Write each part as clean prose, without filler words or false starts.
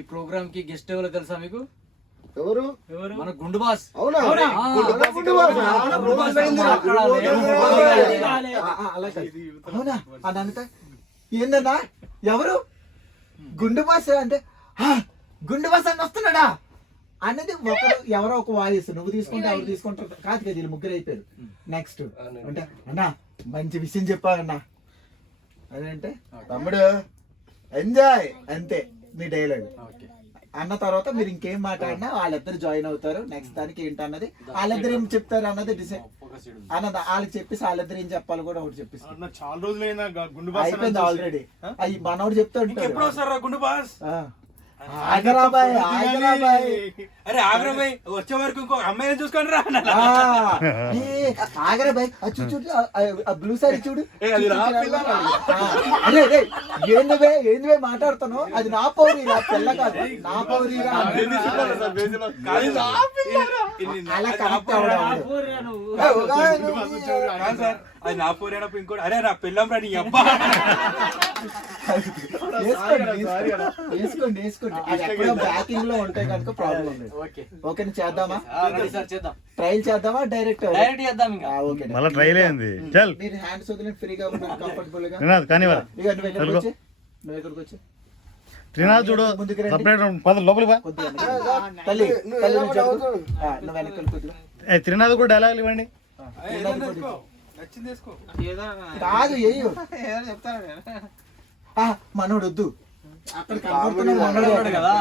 ఈ ప్రోగ్రామ్ కి గెస్ట్ ఎవరో తెలుసా మీకు? ఎవరు? మన గుండు బాస్. అవునా? అవునా అదంతా ఏందన్నా ఎవరు గుండు బాస్ అంటే గుండు బాస్ అని వస్తున్నాడా అనేది ఒకరు ఎవరో ఒక వాయిస్ నువ్వు తీసుకుంటే ఎవరు తీసుకుంటారు కాదు కదా వీళ్ళు ముగ్గురు అయిపోయారు. నెక్స్ట్ అంటే అన్నా మంచి విషయం చెప్పాలన్నా అదేంటే తమ్ముడు ఎంజాయ్ అంతే మీ డైలాగ్ అన్న తర్వాత మీరు ఇంకేం మాట్లాడినా వాళ్ళిద్దరు జాయిన్ అవుతారు. నెక్స్ట్ దానికి ఏంటన్నది వాళ్ళిద్దరు ఏం చెప్తారు అన్నది డిసైడ్ అన్నది వాళ్ళకి చెప్పేసి వాళ్ళిద్దరు ఏం చెప్పాలి కూడా ఒకటి చెప్పేసి చాలా రోజులైనా అయిపోయింది ఆల్రెడీ. అవి మనోడు చెప్తాడు ఎప్పుడు వస్తారా గుండు బాస్? ఆగరాబాయ్ ఆగరాబాయ్ అరే ఆగ్రాబాయ్ వచ్చే వరకు ఇంకో అమ్మాయిని చూసుకొని రా. ఆగరాబాయ్ చూడు బ్లూ సారీ చూడు. అరే అరే ఏంది మాట్లాడుతాను అది నా పౌరి నా పిల్ల కాదు నా పౌరి అలా కనెక్ట్ అది నా పూరైనప్పుడు ఇంకోటి అరే నా పిల్లం రా నీ అబ్బా. వేసుకోండి వేసుకోండి అది ఎక్కడో బ్యాకింగ్ లో ఉంటాయి కనుక ప్రాబ్లం లేదు. ఓకే చేద్దామా? ట్రైల్ చేద్దామా డైరెక్ట్ చేద్దాం? ఓకే మళ్ళీ ట్రైల్ అయింది. చల్ మీరు హ్యాండ్స్ వదిలి ఫ్రీగా ఉన్నారు కంఫర్టబుల్ గా కానీ నువ్వు ఎక్కడికి వచ్చి త్రినాథ్ చూడు సపరేట్ పద లోపలికి తల్లి నువ్వు వెనకాల కొద్దిగా త్రినాథ్ కూడా డైలాగులు ఇవ్వండి. కాదు మనోడు వద్దు అక్కడ కనబడుతున్నాడు మనోడు కదా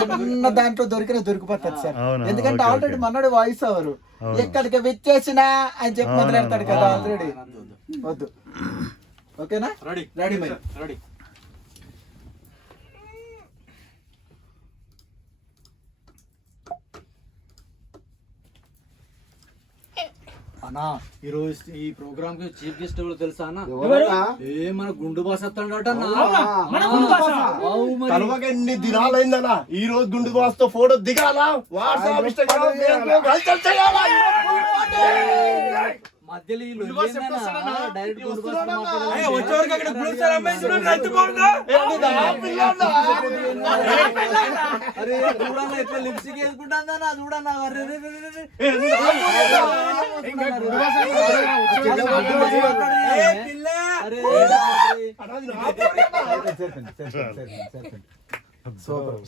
చిన్న దాంట్లో దొరికినా దొరికిపోతాడు సార్. ఎందుకంటే ఆల్రెడీ మనోడు వాయిస్ అవరు ఎక్కడికి వెచ్చేసినా అని చెప్పి మొదలెడతాడు కదా ఆల్రెడీ. వద్దు ఓకేనా? రెడీ రెడీ మరి రెడీ. అన్నా ఈరోజు ఈ ప్రోగ్రామ్ కి చీఫ్ గెస్ట్ ఎవరు తెలుసా అన్న? మన గుండు బాస్ వస్తాడట. ఎన్ని దినాలైందన్నా ఈ రోజు గుండు బాస్ తో ఫోటో దిగాలా వాట్సాప్ మధ్యలో డైరెక్ట్ గుండు బాస్ వచ్చే వరకు అక్కడ బ్లూ సార్ అమ్మాయి చూడండి రచ్చిపోతుందా? అరే చూడన్నా ఎట్లా లిప్స్టిక్ వేసుకుంటాందా చూడన్నా. సూపర్